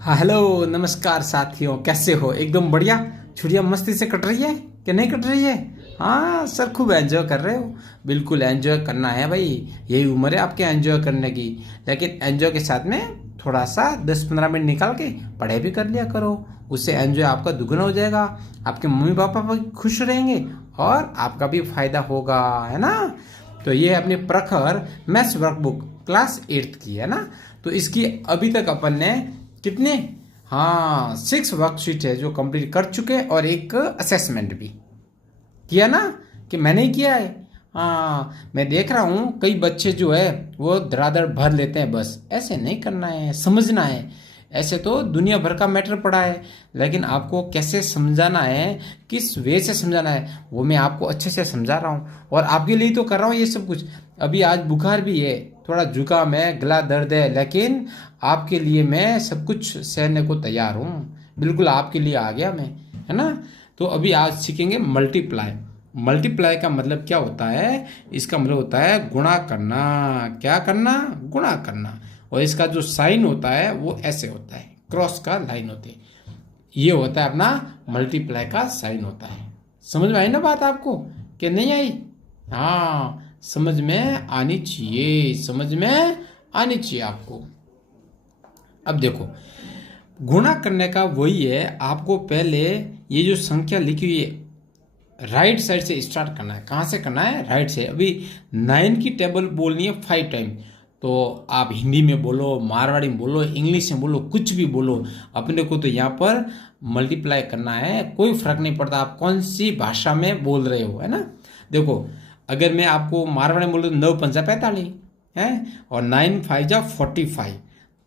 हाँ, हेलो नमस्कार साथियों, कैसे हो? एकदम बढ़िया। छुट्टियाँ मस्ती से कट रही है कि नहीं कट रही है? हाँ सर, खूब एंजॉय कर रहे हो। बिल्कुल एंजॉय करना है भाई, यही उम्र है आपके एंजॉय करने की। लेकिन एंजॉय के साथ में थोड़ा सा 10-15 मिनट निकाल के पढ़ाई भी कर लिया करो। उससे एंजॉय आपका दुगना हो जाएगा, आपके मम्मी पापा भी खुश रहेंगे और आपका भी फायदा होगा, है ना? तो ये है अपनी प्रखर मैथ्स वर्कबुक क्लास 8th की, है ना? तो इसकी अभी तक अपन ने कितने, हाँ 6 वर्कशीट है जो कंप्लीट कर चुके हैं और एक असेसमेंट भी किया ना, कि मैंने ही किया है। हाँ, मैं देख रहा हूँ कई बच्चे जो है वो धड़ाधड़ भर लेते हैं, बस ऐसे नहीं करना है, समझना है। ऐसे तो दुनिया भर का मैटर पड़ा है, लेकिन आपको कैसे समझाना है, किस वे से समझाना है, वो मैं आपको अच्छे से समझा रहा हूँ और आपके लिए तो कर रहा हूँ ये सब कुछ। अभी आज बुखार भी है, थोड़ा जुकाम है, गला दर्द है, लेकिन आपके लिए मैं सब कुछ सहने को तैयार हूँ। बिल्कुल आपके लिए आ गया मैं, है ना? तो अभी आज सीखेंगे मल्टीप्लाई। मल्टीप्लाई का मतलब क्या होता है? इसका मतलब होता है गुणा करना। क्या करना? गुणा करना। और इसका जो साइन होता है वो ऐसे होता है, क्रॉस का लाइन होती है। ये होता है अपना मल्टीप्लाई का साइन होता है। समझ में आई ना बात आपको कि नहीं आई? हाँ, समझ में आनी चाहिए, समझ में आनी चाहिए आपको। अब देखो, गुणा करने का वही है, आपको पहले ये जो संख्या लिखी हुई है राइट साइड से स्टार्ट करना है। कहाँ से करना है? राइट से। अभी 9 की टेबल बोलनी है 5 टाइम, तो आप हिंदी में बोलो, मारवाड़ी में बोलो, इंग्लिश में बोलो, कुछ भी बोलो, अपने को तो यहाँ पर मल्टीप्लाई करना है। कोई फर्क नहीं पड़ता आप कौन सी भाषा में बोल रहे हो, है ना? देखो, अगर मैं आपको मारवाड़ी में बोलूँ 9×5 = 45 है, और 9×5 = 45।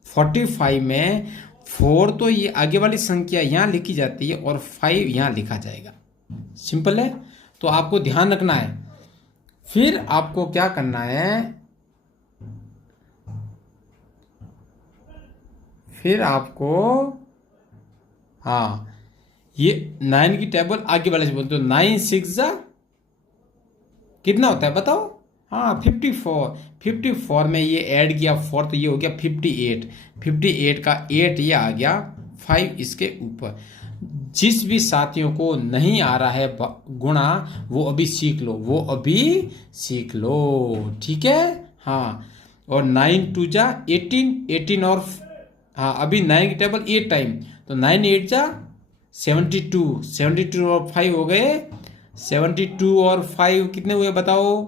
45 में 4 तो ये आगे वाली संख्या यहाँ लिखी जाती है और 5 यहाँ लिखा जाएगा। सिंपल है, तो आपको ध्यान रखना है। फिर आपको क्या करना है? फिर आपको, हाँ, ये 9 की टेबल आगे वाले से बोलते हो। 9×6 कितना होता है बताओ? हाँ 54। 54 में ये ऐड किया 4 तो ये हो गया 58। 58 का 8 ये आ गया, 5 इसके ऊपर। जिस भी साथियों को नहीं आ रहा है गुणा, वो अभी सीख लो, वो अभी सीख लो, ठीक है? हाँ, और 9×2 = 18। 18 और, हाँ अभी 9 की टेबल 8 टाइम, तो 9×8 = 72। 72 और 5 हो गए 72, और 5 कितने हुए बताओ?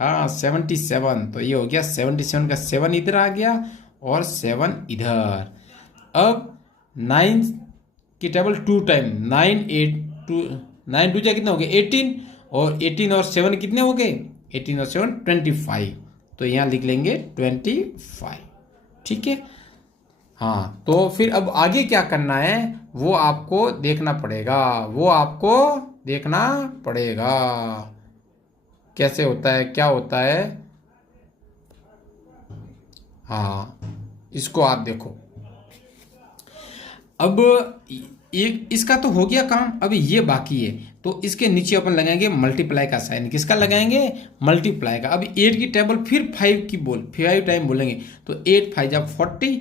हाँ 77। तो ये हो गया 77 का 7 इधर आ गया और 7 इधर। अब 9 की टेबल 2 टाइम, 9 2 कितने हो गए? 18, और 18 और 7 कितने हो गए? 18 और 7 25। तो यहाँ लिख लेंगे 25, ठीक है? हाँ, तो फिर अब आगे क्या करना है वो आपको देखना पड़ेगा, वो आपको देखना पड़ेगा कैसे होता है, क्या होता है। हाँ, इसको आप देखो। अब एक इसका तो हो गया काम, अभी ये बाकी है, तो इसके नीचे अपन लगाएंगे मल्टीप्लाई का साइन। किसका लगाएंगे? मल्टीप्लाई का। अभी 8 की टेबल फिर 5 की 5 टाइम बोलेंगे, तो 8×5 = 40,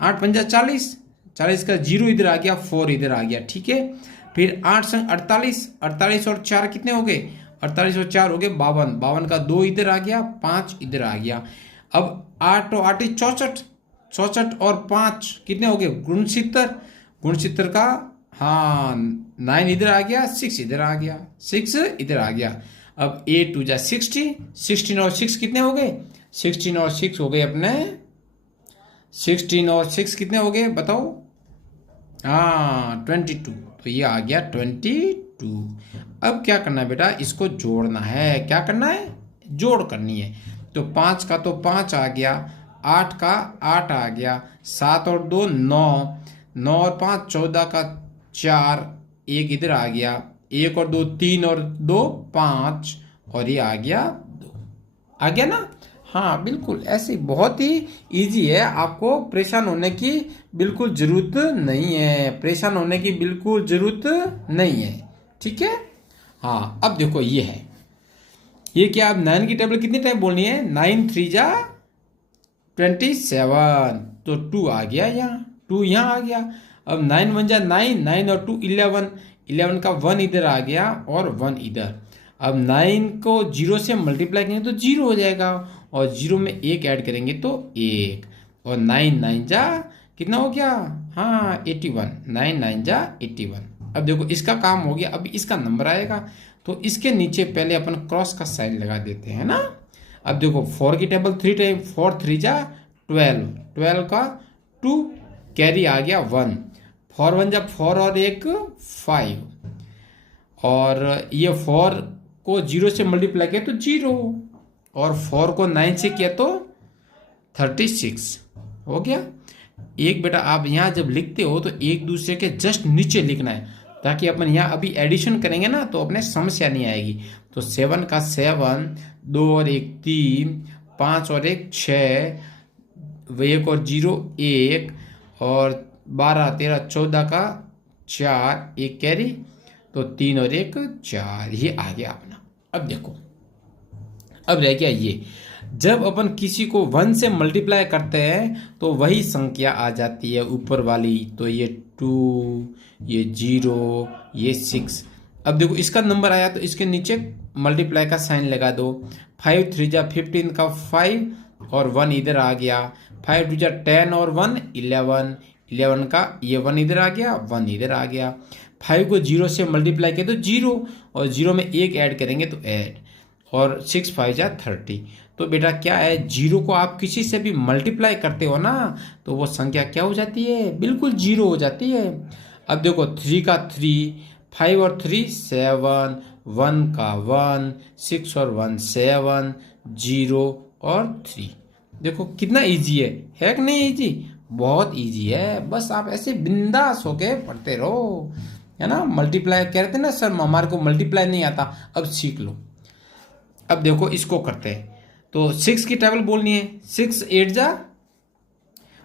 8×5 = 40। 40 का 0 इधर आ गया, 4 इधर आ गया, ठीक है? फिर 8×48, 48 और 4 कितने हो गए? 48 और 4 हो गए 52। 52 का 2 इधर आ गया, 5 इधर आ गया। अब 8 और 8 64। 64 और 5 कितने हो गए? 69। 69 का, हाँ 9 इधर आ गया, 6 इधर आ गया, 6 इधर आ गया। अब 8×2 = 60। 16 और 6 कितने हो गए? 16 और 6 हो गए अपने, 16 और 6 कितने हो गए बताओ? हाँ 22। तो ये आ गया 22। अब क्या करना है बेटा? इसको जोड़ना है। क्या करना है? जोड़ करनी है। तो 5 का तो 5 आ गया, 8 का 8 आ गया, 7 और 2 9, 9 और 5 14 का 4, 1 इधर आ गया, 1 और 2 3 और 2 5, और ये आ गया 2। आ गया ना? हाँ बिल्कुल, ऐसे बहुत ही इजी है, आपको परेशान होने की बिल्कुल जरूरत नहीं है, परेशान होने की बिल्कुल जरूरत नहीं है, ठीक है? हाँ, अब देखो ये है, ये क्या? अब 9 की टेबल कितनी टाइम बोलनी है? 9×3 = 27, तो 2 आ गया यहाँ, 2 यहाँ आ गया। अब 9 1 जा 9, 9 और 2 11, 11 का 1 इधर आ गया और 1 इधर। अब 9 को 0 से मल्टीप्लाई करेंगे तो 0 हो जाएगा, और 0 में 1 ऐड करेंगे तो 1, और 9 9 जा कितना हो गया, हाँ 81, 9 9 जा 81। अब देखो इसका काम हो गया, अब इसका नंबर आएगा, तो इसके नीचे पहले अपन क्रॉस का साइन लगा देते हैं ना। अब देखो 4 की टेबल 3 टाइम 4 3 जा 12, 12 का 2 कैरी आ गया 1, 4 1 जा 4 और 1 5, और ये 4 को 0 से मल्टीप्लाई किया तो 0, और 4 को 9 से किया तो 36 हो गया। एक बेटा आप यहाँ जब लिखते हो तो एक दूसरे के जस्ट नीचे लिखना है, ताकि अपन यहाँ अभी एडिशन करेंगे ना तो अपने समस्या नहीं आएगी। तो 7 का 7, 2 और 1 3, 5 और 1 6, 1 और 0 1, और 12 13 14 का 4, 1 कैरी, तो 3 और 1 4, ये आ गया अपना। अब देखो अब रह गया ये, जब अपन किसी को 1 से मल्टीप्लाई करते हैं तो वही संख्या आ जाती है ऊपर वाली, तो ये 2, ये 0, ये 6। अब देखो इसका नंबर आया तो इसके नीचे मल्टीप्लाई का साइन लगा दो। 5 3 जा 15 का 5 और 1 इधर आ गया, 5 2 जा 10 और 1 11, 11 का ये 1 इधर आ गया, 1 इधर आ गया। 5 को 0 से मल्टीप्लाई किया तो 0, और 0 में 1 ऐड करेंगे तो ऐड, और 6 5 जा 30। तो बेटा क्या है, 0 को आप किसी से भी मल्टीप्लाई करते हो ना तो वो संख्या क्या हो जाती है, बिल्कुल 0 हो जाती है। अब देखो 3 का 3, 5 और 3 7, 1 का 1, 6 और 1 7, 0 और 3। देखो कितना इजी है कि नहीं इजी, बहुत इजी है। बस आप ऐसे बिंदास होके पढ़ते रहो, है ना। मल्टीप्लाई कहते ना सर हमारे को मल्टीप्लाई नहीं आता, अब सीख लो। अब देखो इसको करते हैं, तो 6 की टेबल बोलनी है। 6 8 जा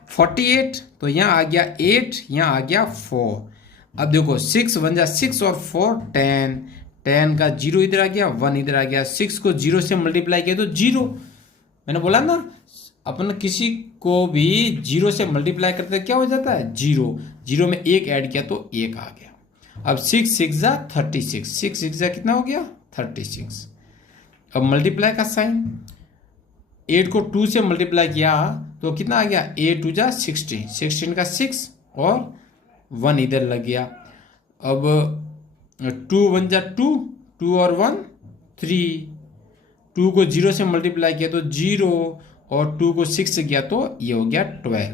48, तो यहाँ आ गया 8, यहाँ आ गया 4। अब देखो 6 1 जा 6 और 4 10, 10 का 0 इधर आ गया, 1 इधर आ गया। 6 को 0 से मल्टीप्लाई किया तो 0, मैंने बोला ना अपन किसी को भी 0 से मल्टीप्लाई करते क्या हो जाता है 0, 0 में 1 ऐड किया तो 1 आ गया। अब 6 6 जा 36, 6 6 जा कितना हो गया 36। अब मल्टीप्लाई का साइन, 8 को 2 से मल्टीप्लाई किया तो कितना आ गया 8 2 जा 16, 16 का 6 और 1 इधर लग गया। अब 2 1 जा 2, 2 और 1 3, 2 को 0 से मल्टीप्लाई किया तो 0, और 2 को 6 से किया तो ये हो गया 12।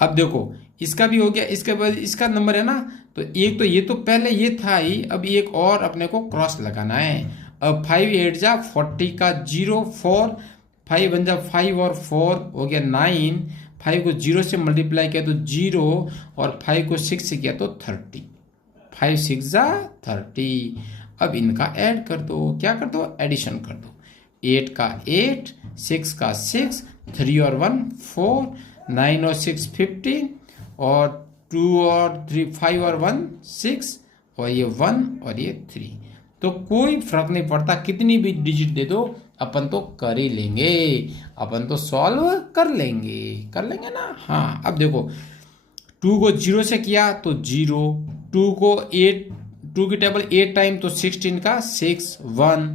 अब देखो इसका भी हो गया, इसके बाद इसका नंबर है ना, तो एक तो ये तो पहले ये था ही, अब एक और अपने को क्रॉस लगाना है। अब 5 8 जा 40 का 0 4, 5 1 जा 5 और 4 हो गया 9, 5 को 0 से मल्टीप्लाई किया तो 0, और 5 को 6 से किया तो 30, 5 6 जा 30। अब इनका ऐड कर दो, क्या कर दो एडिशन कर दो। 8 का 8, 6 का 6, 3 और 1 4, 9 और 6 15, और 2 और 3 5 और 1 6, और ये 1 और ये 3। तो कोई फर्क नहीं पड़ता कितनी भी डिजिट दे दो, अपन तो कर ही लेंगे, अपन तो सॉल्व कर लेंगे ना। हाँ अब देखो 2 को 0 से किया तो 0, 2 को 8, 2 की टेबल 8 टाइम तो 16 का 6 1,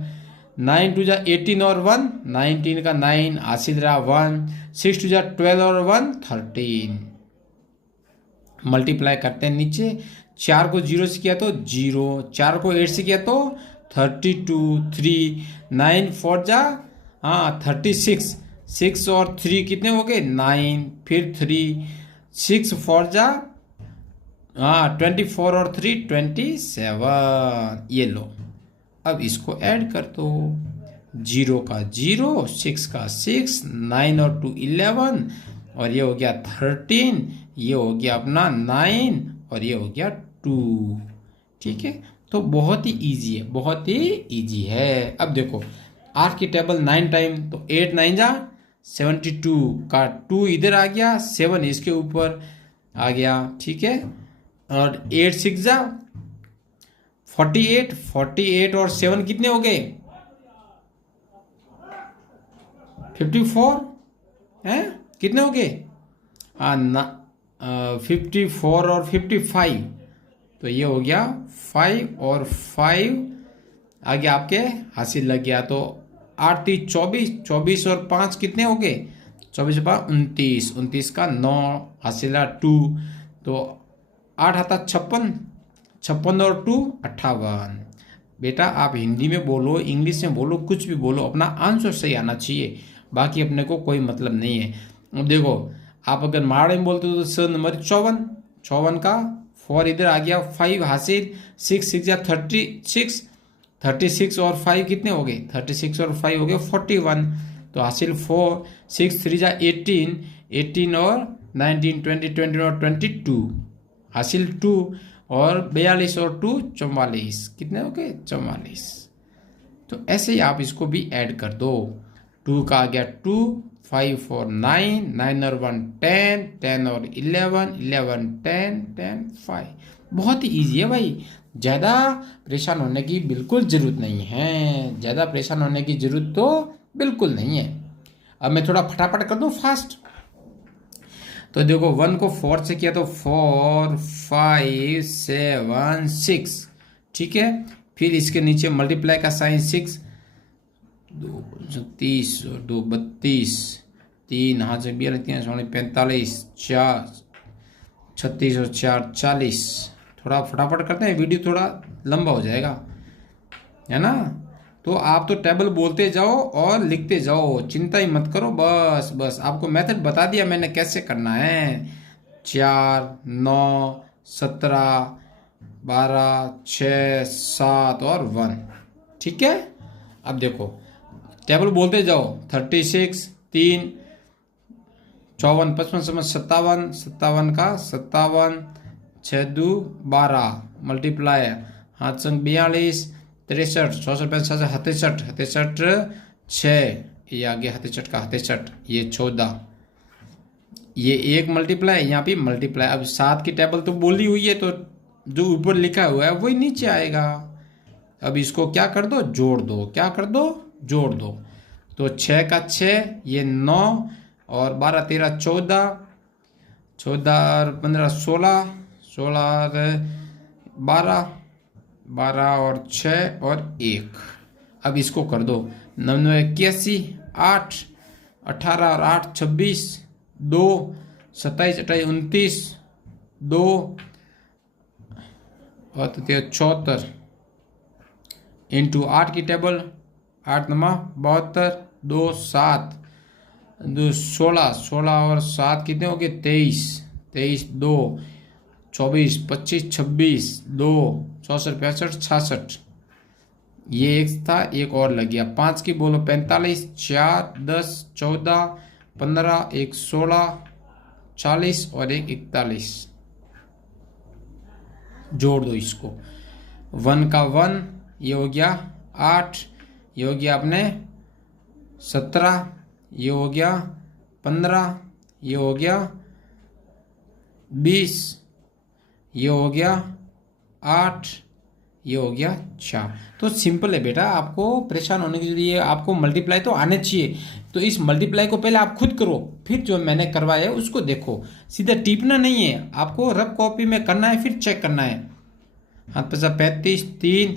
9 2 जा 18 और 1 19 का 9 आसिद रहा 1, 6 2 जा 12 और 1 13। मल्टीप्लाई करते हैं नीचे, 4 को 0 से किया तो 0, 4 को 8 से किया तो 32, 3 9 4 जा 36, 6 और 3 कितने हो गए 9, फिर 3 6 4 जा 24 और 3 27। ये लो अब इसको ऐड कर दो, 0 का 0, 6 का 6, 9 और 2 11, और ये हो गया 13, ये हो गया अपना 9, और ये हो गया 2। ठीक है, तो बहुत ही इजी है, बहुत ही इजी है। अब देखो 8 की टेबल 9 टाइम तो 8 9 जा 72 का 2 इधर आ गया, 7 इसके ऊपर आ गया। ठीक है, और 8 6 जा 48, 48 और 7 कितने हो गए 54 हैं, कितने हो गए 54 और 55, तो ये हो गया 5 और 5 आगे आपके हासिल लग गया। तो 8 3 24, 24 और 5 कितने हो गए? 24 और 5 29, 29 का 9 हासिल 2, तो 8 आता 56, 56 और 2 58। बेटा आप हिंदी में बोलो, इंग्लिश में बोलो, कुछ भी बोलो, अपना आंसर सही आना चाहिए, बाकी अपने को कोई मतलब नहीं है। अब देखो आप अगर मारवाड़ी में बोलते हो तो स नंबर 54, 54 का 4 इधर आ गया, 5 हासिल, 6 6 या 36, 36 और 5 कितने हो गए? 36 और 5 हो गए 41, तो हासिल 4, 6 3 जा 18, 18 और 19 20 20 और 22 हासिल 2, और 42 और 2 44, कितने हो गए? 44। तो ऐसे ही आप इसको भी ऐड कर दो। 2 का आ गया 2, 5 और 9, 9 और 1 10, 10 और 11, 11 10, 10 5। बहुत ही ईजी है भाई, ज़्यादा परेशान होने की बिल्कुल ज़रूरत नहीं है, ज़्यादा परेशान होने की ज़रूरत तो बिल्कुल नहीं है। अब मैं थोड़ा फटाफट कर दूँ फास्ट। तो देखो 1 को 4 से किया तो 4 5 7 6, ठीक है। फिर इसके नीचे मल्टीप्लाई का साइन 6, 2 30 और 2 32, 3 हाथ से 42 45, 4 36 और 4 40। थोड़ा फटाफट करते हैं, वीडियो थोड़ा लंबा हो जाएगा, है ना। तो आप तो टेबल बोलते जाओ और लिखते जाओ, चिंता ही मत करो। बस बस आपको मेथड बता दिया मैंने कैसे करना है। 4 9 17 12 6 7 और 1, ठीक है। अब देखो टेबल बोलते जाओ। 36 3 54 55 57, 57 का 57, 6 2 12 मल्टीप्लाई हाथ संग 42 63 64 65 67 67 6, ये आगे 67 का 67, ये 14, ये 1 मल्टीप्लाई, यहाँ पे मल्टीप्लाई। अब 7 की टेबल तो बोली हुई है, तो जो ऊपर लिखा हुआ है वही नीचे आएगा। अब इसको क्या कर दो? जोड़ दो। क्या कर दो? जोड़ दो। तो 6 का 6, ये 9 और 12 13 14, 14 और 15 16, 16 और 12, 12 और 6 और 1। अब इसको कर दो 99 81 8, 18 और 8 26, 2 27 28 29, 2 और 74 इंटू 8 की टेबल, 8 नमा 72, 2 7 2 16, 16 और 7 कितने हो गए? 23, 23 2 24 25 26, 2 64 65 66, ये एक था, एक और लग गया। 5 की बोलो 45, 4 10 14 15, 1 16 40 और 1 41। जोड़ दो इसको। 1 का 1, ये हो गया 8, ये हो गया अपने 17, ये हो गया 15, ये हो गया 20, ये हो गया 8, ये हो गया 4। तो सिंपल है बेटा, आपको परेशान होने के लिए आपको मल्टीप्लाई तो आने चाहिए। तो इस मल्टीप्लाई को पहले आप खुद करो, फिर जो मैंने करवाया है उसको देखो। सीधा टिपना नहीं है, आपको रफ कॉपी में करना है, फिर चेक करना है। हाथ पे 35 3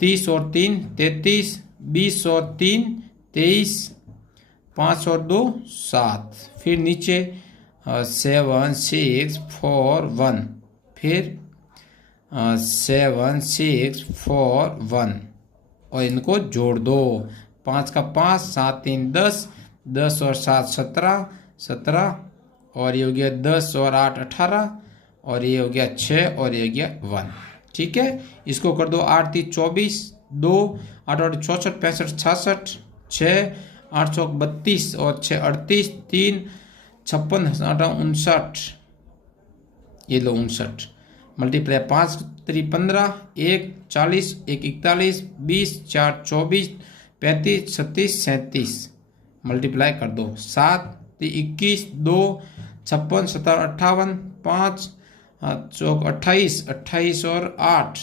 30 और 3 33, 20 और 3 23, 5 और 2 7, फिर नीचे 7 6 4 1, फिर 7 6 4 1, और इनको जोड़ दो। 5 का 5, 7 3 10, 10 और 7 17, 17, और ये हो गया 10 और 8 18, और ये हो गया 6 और ये हो गया 1, ठीक है। इसको कर दो 8 3 24, 2 8 8 64 65 66, 6 8 32 और 6 38, 3 56 8 59, ये लो 59 मल्टीप्लाई 5 3 15, 1 40, 1 41, 20 4 24, 35 36 37 मल्टीप्लाई कर दो। 7 21, 2 56 17 58, 5 चौक 28, 28 और 8,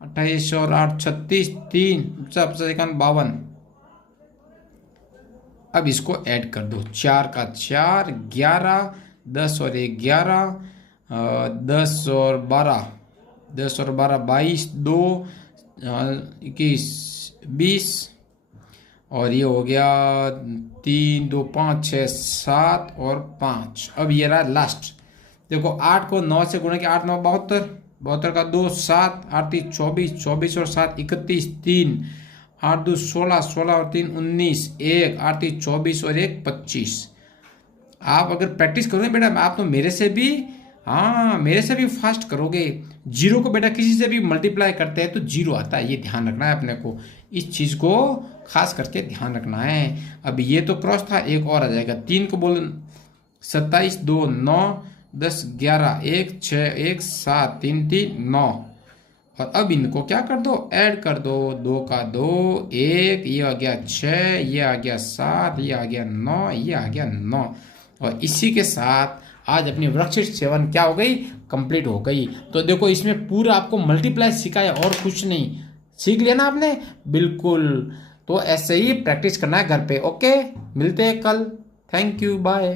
28 और 8 36, 3 52। अब इसको ऐड कर दो। 4 का 4 11, 10 और 1 11, 10 और 12, 10 और 12 22, 2 21 20, और ये हो गया 3 2 5 6 7 और 5। अब ये रहा लास्ट। देखो 8 को 9 से गुणा किया, 8 9 72, 72 का 2 7, 8 3 24, 24 और 7 31, 3 8 2 16, 16 और 3 19, 1 8 3 24 और 1 25। आप अगर प्रैक्टिस करोगे बेटा, आप तो मेरे से भी, हाँ मेरे से भी फास्ट करोगे। जीरो को बेटा किसी से भी मल्टीप्लाई करते हैं तो जीरो आता है, ये ध्यान रखना है अपने को, इस चीज़ को खास करके ध्यान रखना है। अब ये तो क्रॉस था, एक और आ जाएगा। 3 को बोल 27 2 9 10 11 1 6 1 7 3 3 9, और अब इनको क्या कर दो, ऐड कर दो। 2 का 2 1, ये आ गया 6, ये आ गया 7, ये आ गया 9, ये आ गया 9। और इसी के साथ आज अपनी वर्कशीट 7 क्या हो गई, कंप्लीट हो गई। तो देखो इसमें पूरा आपको मल्टीप्लाई सिखाया और कुछ नहीं, सीख लिया ना आपने, बिल्कुल। तो ऐसे ही प्रैक्टिस करना है घर पे। ओके, मिलते हैं कल। Thank you, bye.